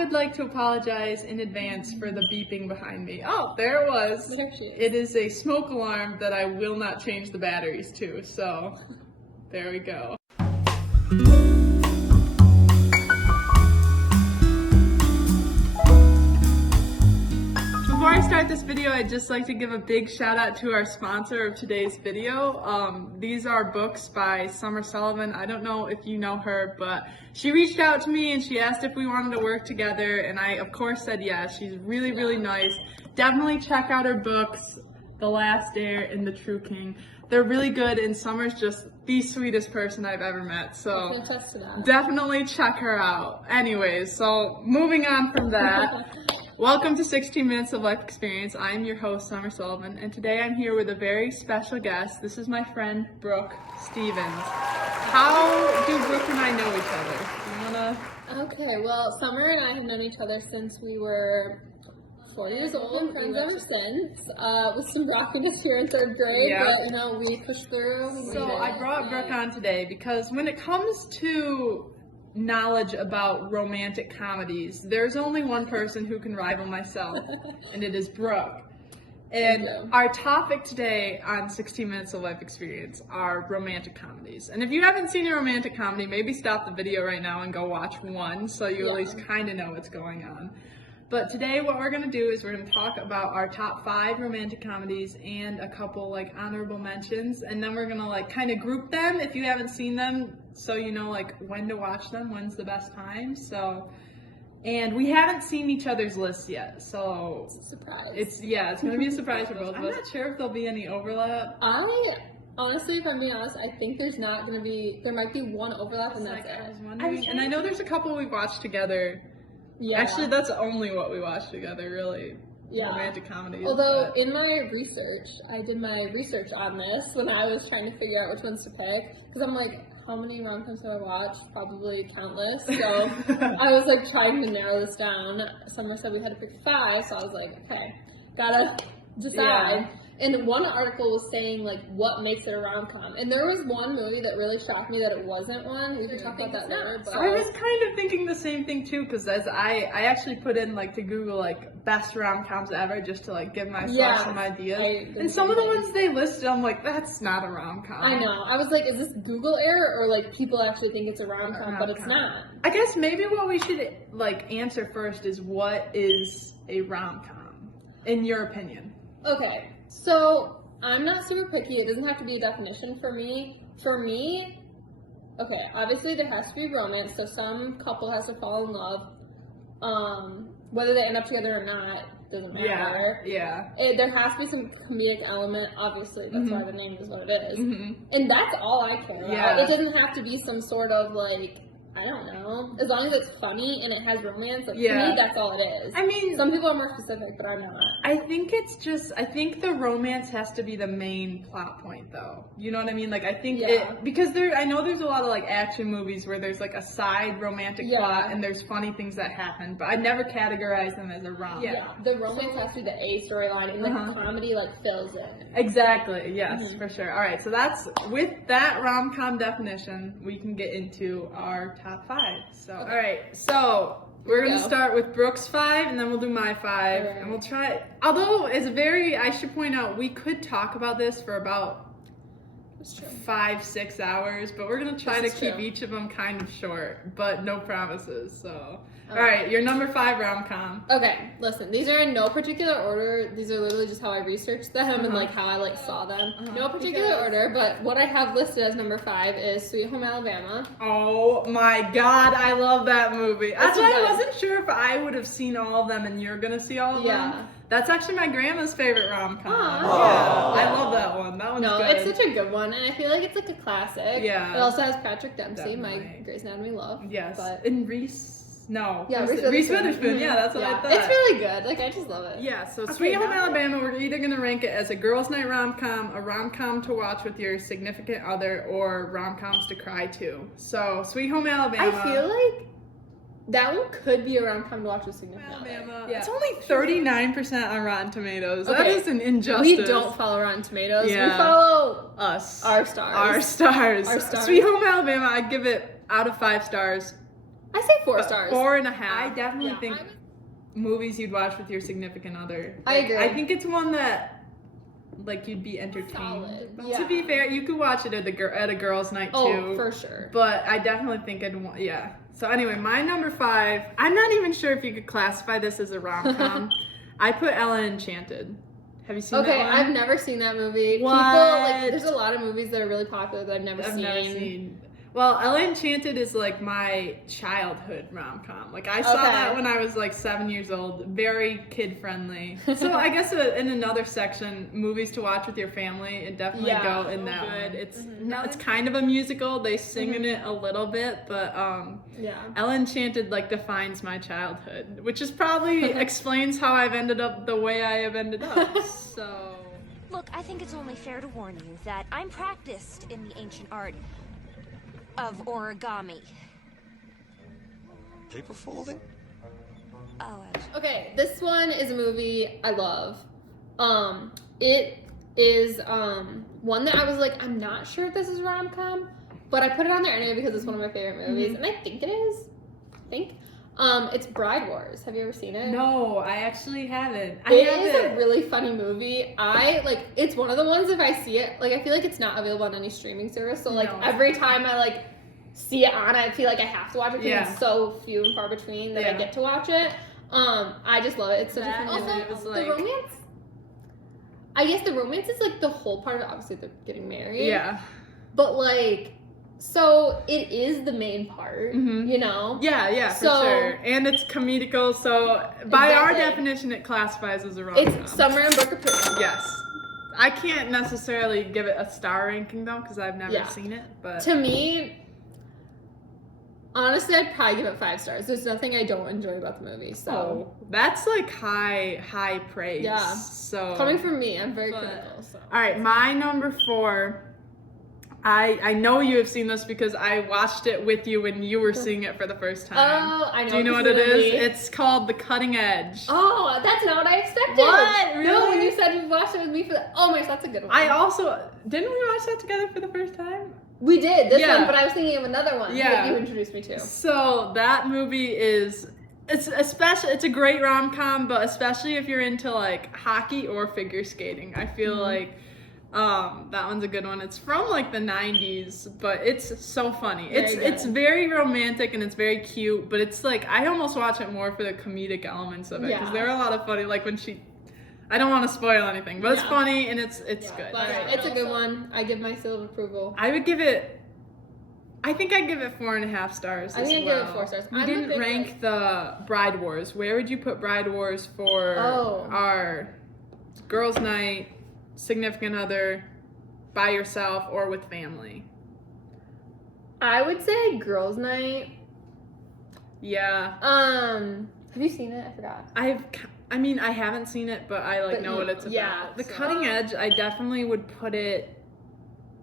would like to apologize in advance for the beeping behind me. Oh, there it was. It is a smoke alarm that I will not change the batteries to, so there we go. Before I start this video, I'd just like to give a big shout out to our sponsor of today's video. These are books by Summer Sullivan. I don't know if you know her, but she reached out to me and she asked if we wanted to work together, and I of course said yes. She's really, really nice. Definitely check out her books, The Last Heir and The True King. They're really good, and Summer's just the sweetest person I've ever met, so definitely check her out. Anyways, so moving on from that. Welcome to 16 Minutes of Life Experience. I am your host, Summer Sullivan, and today I'm here with a very special guest. This is my friend, Brooke Stevens. How do Brooke and I know each other? You wanna? Okay, well, Summer and I have known each other since we were 4 years old, and friends ever since, with some rockiness here in third grade, but, you know, we pushed through. So I brought Brooke on today because when it comes to knowledge about romantic comedies, there's only one person who can rival myself, and it is Brooke. And our topic today on 16 Minutes of Life Experience are romantic comedies. And if you haven't seen a romantic comedy, maybe stop the video right now and go watch one so you at least kind of know what's going on. But today what we're going to do is we're going to talk about our top 5 romantic comedies and a couple like honorable mentions, and then we're going to like kind of group them if you haven't seen them, so you know like when to watch them, when's the best time. So, and we haven't seen each other's lists yet, so it's a surprise. It's going to be a surprise for both of us. I'm not sure if there'll be any overlap. Honestly, if I'm being honest, I think there's not going to be, there might be one overlap and that's it. And I know there's a couple we've watched together. Yeah. Actually, that's only what we watched together, really. Yeah. Romantic comedies. Although, in my research, I did my research on this when I was trying to figure out which ones to pick. Because I'm like, how many rom-coms have I watched? Probably countless. So, I was like trying to narrow this down. Someone said we had to pick 5, so I was like, okay, gotta decide. Yeah. And one article was saying, like, what makes it a rom-com. And there was one movie that really shocked me that it wasn't one. We could talk about that later. But I was kind of thinking the same thing, too, because as I actually put in, like, to Google, like, best rom-coms ever, just to, like, give myself some ideas. And some of the ones they listed, I'm like, that's not a rom-com. I know. I was like, is this Google error, or, like, people actually think it's a rom-com, but it's not? I guess maybe what we should, like, answer first is what is a rom-com, in your opinion? Okay. So, I'm not super picky. It doesn't have to be a definition for me. For me, okay, obviously there has to be romance, so some couple has to fall in love. Whether they end up together or not, doesn't matter. Yeah. There has to be some comedic element, obviously. That's why the name is what it is. And that's all I care about. It doesn't have to be some sort of, like, I don't know. As long as it's funny and it has romance, like, to me, that's all it is. I mean, some people are more specific, but I'm not. I think the romance has to be the main plot point, though. You know what I mean? Like, I think because I know there's a lot of, like, action movies where there's, like, a side romantic plot and there's funny things that happen, but I'd never categorize them as a rom. Yeah, the romance has to be the A storyline, and the comedy, like, fills in. Exactly, yes, for sure. All right, so with that rom-com definition, we can get into our top 5. So, all right, so we're going to start with Brooke's 5, and then we'll do my 5, and we'll try, although I should point out, we could talk about this for about 5-6 hours, but we're going to try to keep each of them kind of short, but no promises, so. All right, your number 5 rom-com. Okay, listen, these are in no particular order. These are literally just how I researched them and like how I like saw them. No particular order, but what I have listed as number 5 is Sweet Home Alabama. Oh my God, I love that movie. That's why I wasn't sure if I would have seen all of them and you're gonna see all of them. That's actually my grandma's favorite rom-com. I love that one. That one's good. It's such a good one, and I feel like it's like a classic. Yeah. It also has Patrick Dempsey, my Grey's Anatomy love. Yes. And Reese. No. Yeah, Reese Witherspoon. Yeah, that's what I thought. It's really good. Like, I just love it. Yeah, so Sweet Home Alabama, we're either going to rank it as a girls' night rom-com, a rom-com to watch with your significant other, or rom-coms to cry to. So, Sweet Home Alabama. I feel like that one could be a rom-com to watch with significant other. Yeah. It's only 39% on Rotten Tomatoes. Okay. That is an injustice. We don't follow Rotten Tomatoes. Yeah. We follow us. Our stars. Our stars. Sweet Home Alabama, I'd give it out of 5 stars. I say 4 stars. 4.5. I definitely Yeah, think movies you'd watch with your significant other. I agree. I think it's one that like you'd be entertained. Solid. To Yeah. be fair, you could watch it at a girls' night too. Oh, for sure. But I definitely think I'd want. Yeah. So anyway, my number 5. I'm not even sure if you could classify this as a rom-com. I put Ella Enchanted. Have you seen that one? I've never seen that movie. What? People like there's a lot of movies that are really popular that I've never seen. Well, Ella Enchanted is like my childhood rom-com. Like I saw that when I was like 7 years old. Very kid-friendly. So I guess in another section, movies to watch with your family, it definitely go in that one. It's kind of a musical. They sing in it a little bit, but Ella Enchanted like defines my childhood, which is probably explains how I've ended up the way I have ended up. So Look, I think it's only fair to warn you that I'm practiced in the ancient art of origami. Paper folding? Oh, Okay, this one is a movie I love. It is one that I was like, I'm not sure if this is rom-com, but I put it on there anyway because it's one of my favorite movies, and I think it is. It's Bride Wars. Have you ever seen it? no, I actually haven't. It is a really funny movie. It's one of the ones if I see it, like I feel like it's not available on any streaming service. So like every time I like see it on, I feel like I have to watch it because it's so few and far between that I get to watch it. I just love it. It's such a fun movie. Also, the romance. I guess the romance is like the whole part of it. Obviously, they're getting married. Yeah. But like. So it is the main part, you know? Yeah, for sure. And it's comedical, so by our definition, it classifies as a rom-com. It's Summer and Brooke. Yes. I can't necessarily give it a star ranking though, because I've never seen it. But to me, honestly, I'd probably give it 5 stars. There's nothing I don't enjoy about the movie. So that's like high praise. Yeah. So coming from me, I'm very critical. So. All right, my number 4. I know you have seen this because I watched it with you when you were seeing it for the first time. Oh, I know. Do you know what it is? It's called The Cutting Edge. Oh, that's not what I expected. What? Really? No, when you said you watched it with me for the... Oh my gosh, that's a good one. I also... Didn't we watch that together for the first time? We did, this one, but I was thinking of another one that you introduced me to. So, that movie is... It's a great rom-com, but especially if you're into like hockey or figure skating. I feel like that one's a good one. It's from like the 90s, but it's so funny. It's very romantic and it's very cute, but it's like I almost watch it more for the comedic elements of it because there are a lot of funny like when I don't want to spoil anything, but it's funny and it's good. But it's a good one. I give my seal of approval. I think I'd give it 4.5 stars. I think I'd give it 4 stars. We didn't rank the Bride Wars. Where would you put Bride Wars for our girls' night, significant other, by yourself, or with family? I would say girls' night. Yeah. Have you seen it? I forgot. I haven't seen it, but I know what it's about. Yeah, The Cutting Edge, I definitely would put it.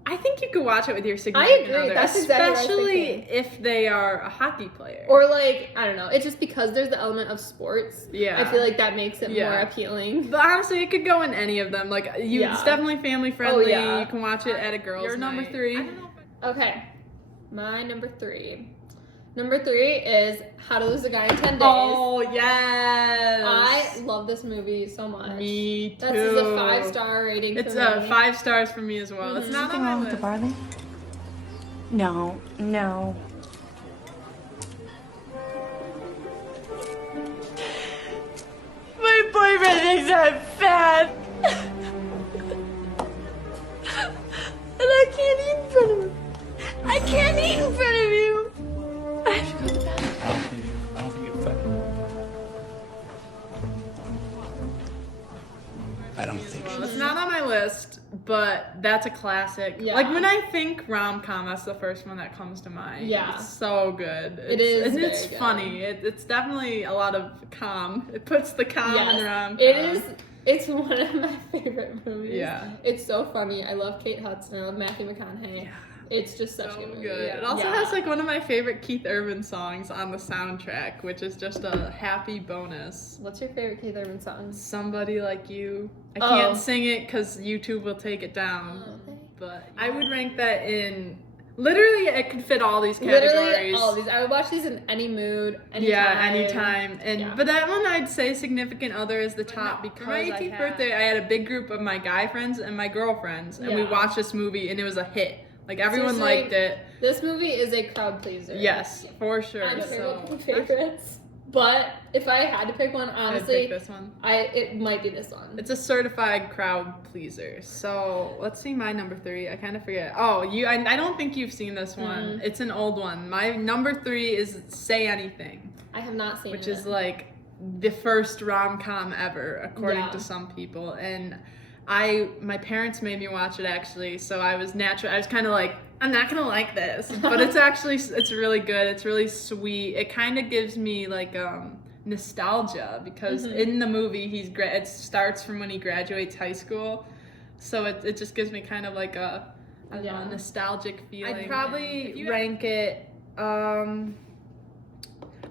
I think you could watch it with your significant other, that's exactly what I was especially thinking. if they are a hockey player. Or like, I don't know, it's just because there's the element of sports. Yeah. I feel like that makes it more appealing. But honestly, it could go in any of them. Like, it's definitely family friendly. Oh, yeah. You can watch it at a girls' night. Your number 3. Okay, my number 3. Number 3 is How to Lose a Guy in 10 Days. Oh, yes. I love this movie so much. Me too. That's a 5-star rating for me. It's 5 stars for me as well. It's not Anything wrong with the barley? No. My boyfriend thinks I'm fat. And I can't eat in front of him. I can't eat in front of you. I have to go to the bathroom. I don't think you're fat. I don't think Well, it's not on my list, but that's a classic. Yeah. Like when I think rom-com, that's the first one that comes to mind. Yeah. It's so good. It is And very it's good. funny. It's definitely a lot of com. It puts the com in rom-com. It is. It's one of my favorite movies. Yeah. It's so funny. I love Kate Hudson. I love Matthew McConaughey. Yeah. It's just such a So good movie. good. Yeah. It also has like one of my favorite Keith Urban songs on the soundtrack, which is just a happy bonus. What's your favorite Keith Urban song? Somebody Like You. I can't sing it because YouTube will take it down. But I would rank that in Literally, it could fit all these categories. Literally all of these. I would watch these in any mood, anytime. Yeah, anytime. And Yeah. but that one I'd say significant other is the top because my 18th birthday I had a big group of my guy friends and my girlfriends and we Yeah. watched this movie and it was a hit. Like everyone Seriously, liked it. This movie is a crowd pleaser. Yes, for sure. I'm So terrible with favorites, but if I had to pick one, I'd honestly, pick this one. it might be this one. It's a certified crowd pleaser. So let's see my number 3. I kind of forget. Oh, I don't think you've seen this one. It's an old one. My number 3 is Say Anything, I have not seen which it. is like the first rom-com ever, according Yeah. to some people. And my parents made me watch it actually, so I was kind of like, I'm not gonna like this, but it's really good. It's really sweet. It kind of gives me like nostalgia because in the movie it starts from when he graduates high school, so it just gives me kind of like a nostalgic feeling. I'd probably rank it.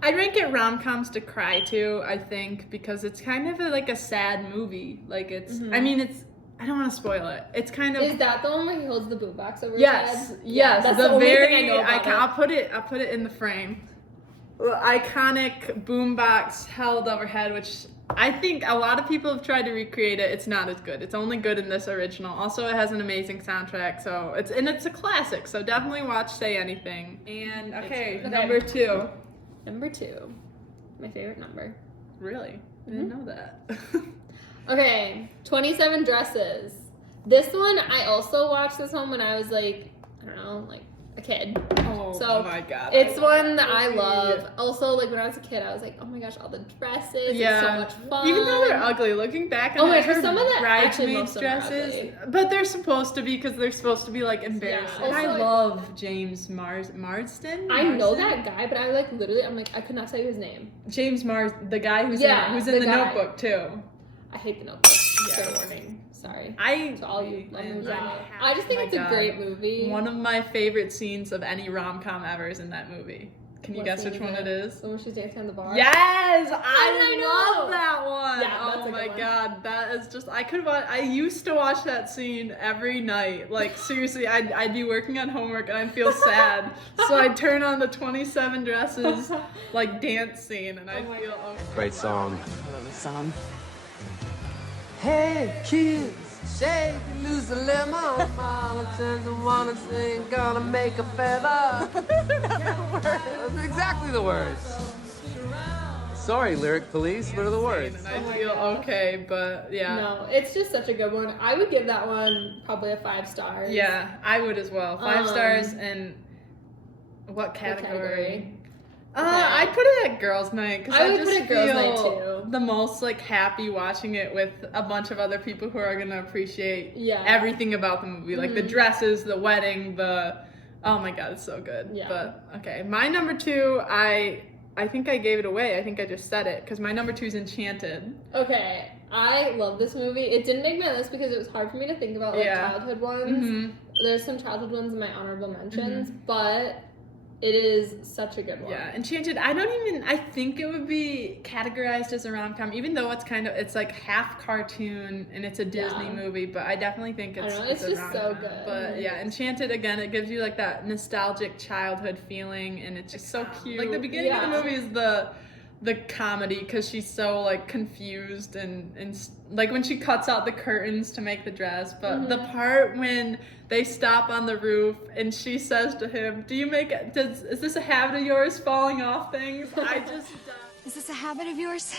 I'd rank it rom-coms to cry to, I think, because it's kind of like a sad movie. Like it's, I mean, I don't want to spoil it. It's kind of. Is that the one where he holds the boombox over Yes, his head? yes. That's the only very. thing I know about I'll put it in the frame. The iconic boombox held overhead, which I think a lot of people have tried to recreate it. It's not as good. It's only good in this original. Also, it has an amazing soundtrack, so it's a classic. So definitely watch Say Anything. And okay, number 2. Number 2. My favorite number. Really? I didn't know that. Okay, 27 Dresses. This one, I also watched this one when I was like, I don't know, like a kid. Oh So my god. it's one that I love. Also, like when I was a kid, I was like, oh my gosh, all the dresses. Yeah. It's so much fun. Even though they're ugly, looking back on Oh my her gosh, some of the actually bridesmaids most of them are dresses, ugly. but they're supposed to be because they're supposed to be like embarrassing. also, I like- love James Marsden. I know Marsden? that guy, but I like literally, I'm like, I could not tell you his name. James Mars, the guy who's Yeah, in the the guy. Notebook too. I hate the Notebook. Yeah. Fair warning. Sorry. To all you love movies I know. have- I just think my it's a God. great movie. One of my favorite scenes of any rom-com ever is in that movie. Can you What guess scene which is one it is? The one she's dancing on the bar? Yes, I I love know. that one. Yeah, that's a oh good my one. god, that is just I used to watch that scene every night. Like seriously, I'd be working on homework and I'd feel sad, so I'd turn on the 27 Dresses like dance scene and I'd feel okay. Great song. Son. Hey, kids, shake and lose a lemon. Mama says I wanna sing, gonna make a feather. That's exactly the words. Sorry, lyric police, what are the words? And I feel okay, but yeah. No, it's just such a good one. I would give that one probably a 5 stars. Yeah, I would as well. 5 stars and what category? category? I'd put it at girls' night because I I would just put it girls' night, feel too. the most like happy watching it with a bunch of other people who are gonna appreciate Yeah. everything about the movie, like the dresses, the wedding, oh my god, it's so good. Yeah. But okay, my number 2, I think I gave it away. I think I just said it because my number 2 is Enchanted. Okay, I love this movie. It didn't make my list because it was hard for me to think about like Yeah. childhood ones. Mhm. There's some childhood ones in my honorable mentions, but it is such a good one. Yeah, Enchanted. I think it would be categorized as a rom-com, even though it's like half cartoon and it's a Disney Yeah. movie, but I definitely think it's I don't know, it's a just so rom-com. good. But yeah, Enchanted, again, it gives you like that nostalgic childhood feeling and it's just so cute. Like the beginning of the Yeah. movie is the comedy because she's so like confused and like when she cuts out the curtains to make the dress, but the part when they stop on the roof and she says to him, is this a habit of yours falling off things? I just Is this a habit of yours?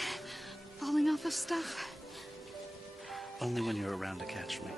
Falling off of stuff? Only when you're around to catch me.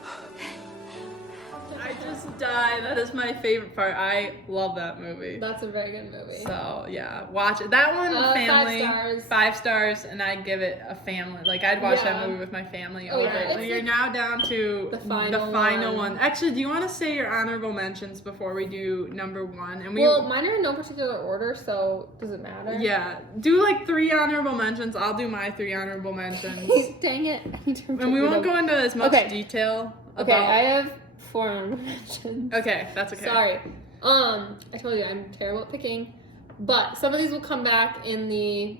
I just die. That is my favorite part. I love that movie. That's a very good movie. So yeah, watch it. That one, 5 family, stars. 5 stars, and I'd give it a family. Like I'd watch Yeah. that movie with my family Oh, over yeah, it. it's You're like now down to the final one. Actually, do you want to say your honorable mentions before we do number 1? And Well, mine are in no particular order, so does it matter? yeah, do like 3 honorable mentions. I'll do my 3 honorable mentions, Dang it. I need to and we won't go into as much Okay. detail. Okay, About... I have 4 honorable mentions. Okay, that's okay. Sorry. I told you I'm terrible at picking, but some of these will come back in the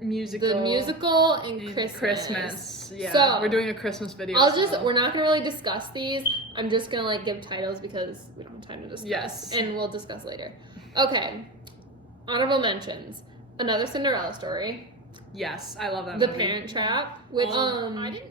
musical and and Christmas. Christmas. Yeah, So, we're doing a Christmas video. We're not gonna really discuss these, I'm just gonna like give titles because we don't have time to discuss. Yes. And we'll discuss later. Okay. Honorable mentions. Another Cinderella Story. Yes, I love that The movie. Parent Trap, which I didn't.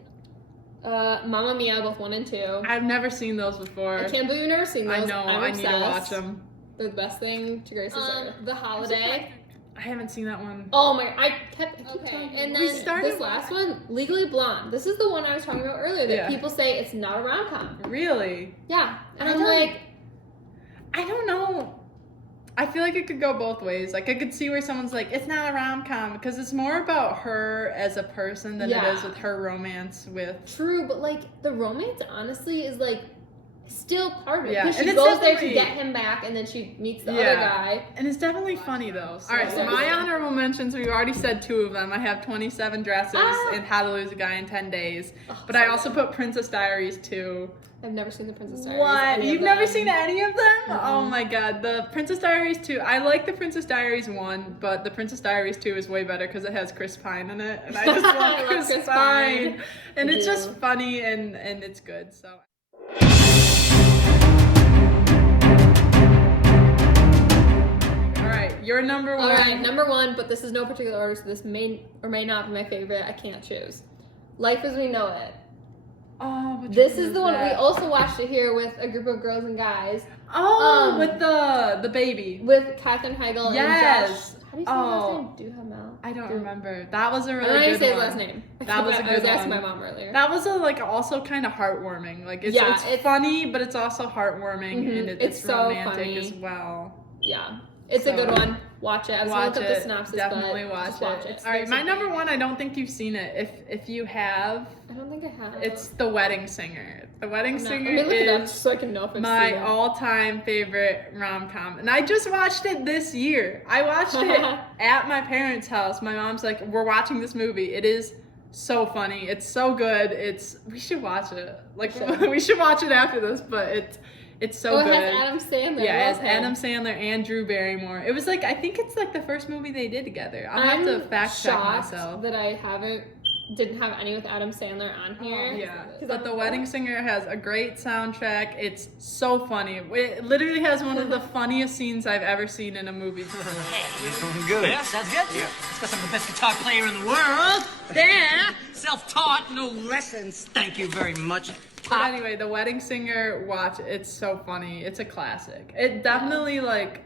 Mamma Mia, both 1 and 2. I've never seen those before. I can't believe you've never seen those. I know, I'm I need to watch obsessed. them. They're the best thing to grace this earth. The Holiday. I haven't seen that one. Oh my! I keep telling you. And We then started this last one, Legally Blonde. This is the one I was talking about earlier. That Yeah. people say it's not a rom com. Really? Yeah, and I I'm don't- like, I don't know. I feel like it could go both ways. Like I could see where someone's like, it's not a rom-com because it's more about her as a person than it Yeah. is with her romance with. true, but like the romance honestly is like still part of it. Yeah, Because and she it's goes there to definitely- get him back, and then she meets the Yeah. other guy. And it's definitely funny though. All right, so Yeah. my honorable mentions, we've already said 2 of them. I have 27 Dresses and How to Lose a Guy in 10 Days. Oh, But I also put Princess Diaries too. I've never seen the Princess Diaries. What? any of You've never them. seen any of them? Oh my god. The Princess Diaries 2. I like the Princess Diaries 1, but the Princess Diaries 2 is way better because it has Chris Pine in it. And I just love I love Chris Chris Pine. Pine. And I it's do. just funny and it's good. So. Alright, your number 1. All right, number 1, but this is no particular order, so this may or may not be my favorite. I can't choose. Life as We Know It. Oh, which This one is the one we that? also watched it here with a group of girls and guys Oh, with the baby. with Katherine Heigl Yes. and Josh. How do you say Oh. his last name? Duhamel. I don't remember. That was a I really don't know how good to say his one. last name. That was a I good was asking one. my mom earlier. That was a, like also kind of heartwarming. Like it's, Yeah, it's it's- funny, but it's also heartwarming Mhm. and It's it's so romantic funny. as well. Yeah, it's So, a good one. Watch it. I was gonna Watch look up the it. synopsis, Definitely but watch just watch it. it. All right, my number 1. I don't think you've seen it. If you have, I don't think I have. it's The Wedding Singer. The Wedding No, Singer let me look it up is so I can know if I've my seen it. all-time favorite rom-com, and I just watched it this year. I watched it at my parents' house. My mom's like, we're watching this movie. It is so funny. It's so good. We should watch it. Like we should watch it after this, but it's so Oh, good. it has Adam Sandler. Yeah, it has Love him. Adam Sandler and Drew Barrymore. It was like, I think it's like the first movie they did together. I'll have to fact check shocked myself. that I didn't have any with Adam Sandler on here. Yeah, but The Wedding Singer has a great soundtrack. It's so funny. It literally has one of the funniest scenes I've ever seen in a movie. Good. Yeah, sounds good. Yeah. It's got some of the best guitar player in the world. There. Self-taught, no lessons. Thank you very much. But anyway, The Wedding Singer, watch it. It's so funny. It's a classic. It definitely, like,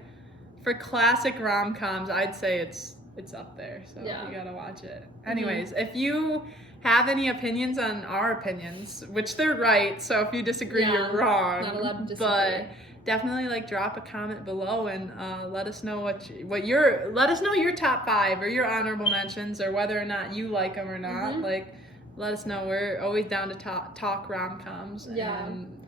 for classic rom-coms, I'd say it's up there. So Yeah. you gotta watch it. Anyways, if you have any opinions on our opinions, which they're right, so if you disagree, Yeah, you're wrong. not allowed to disagree. But definitely, like, drop a comment below and let us know let us know your top 5 or your honorable mentions or whether or not you like them or not. Like, let us know. We're always down to talk rom-coms. Yeah. And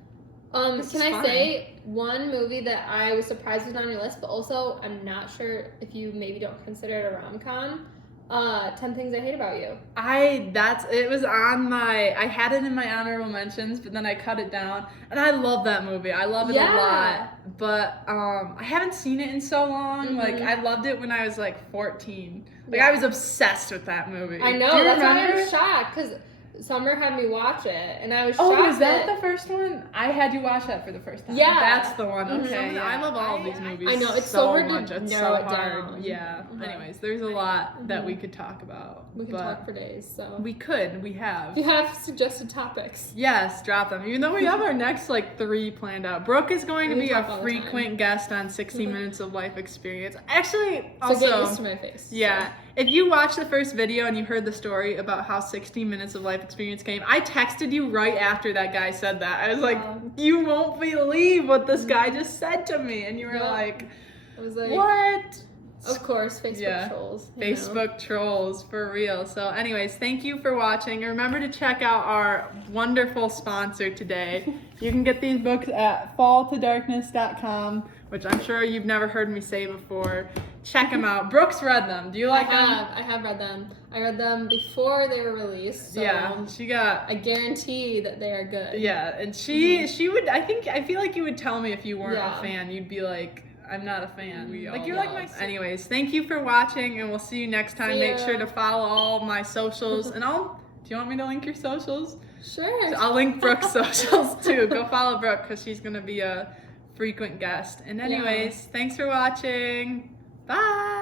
Can is I fun. say one movie that I was surprised was on your list, but also I'm not sure if you maybe don't consider it a rom-com? 10 Things I Hate About You. it was on I had it in my honorable mentions, but then I cut it down. And I love that movie. I love it a Yeah. lot. But I haven't seen it in so long. Like, Mhm. I loved it when I was like 14. Like, Yeah. I was obsessed with that movie. I Do know, you that's why remember? I'm shocked, because Summer had me watch it, and I was Oh, shocked was that the first one? I had you watch that for the first time. Yeah. That's the one. Mhm. Okay, Yeah. I love all of these movies. I know, it's so hard to much. It's narrow so it hard. down. Yeah. Mhm. Anyways, there's a lot that we could talk about. We can but talk for days, so. We could. We have. If you have suggested topics. Yes, drop them. Even though we have our next like 3 planned out. Brooke is going to We be a talk all the frequent guest on 60 Minutes of Life Experience. Actually, So get also, used to my face. yeah. If you watched the first video and you heard the story about how 60 Minutes of Life Experience came, I texted you right after that guy said that. I was like, you won't believe what this guy just said to me. And you were Yeah. like, I was like, what? Of course, Facebook Yeah. trolls. you know. Facebook trolls, for real. So anyways, thank you for watching. And remember to check out our wonderful sponsor today. You can get these books at falltodarkness.com, which I'm sure you've never heard me say before. Check them out. Brooke's read them. Do you like them? I have read them. I read them before they were released. So Yeah, she got... I guarantee that they are good. Yeah, and she would, I feel like you would tell me if you weren't Yeah. a fan. You'd be like, I'm not a fan. We Like, all you're like love. my... Anyways, thank you for watching, and we'll see you next time. See Make ya. sure to follow all my socials, and I'll Do you want me to link your socials? Sure. I'll link Brooke's socials too. Go follow Brooke because she's gonna be a frequent guest. And anyways, thanks for watching. Bye.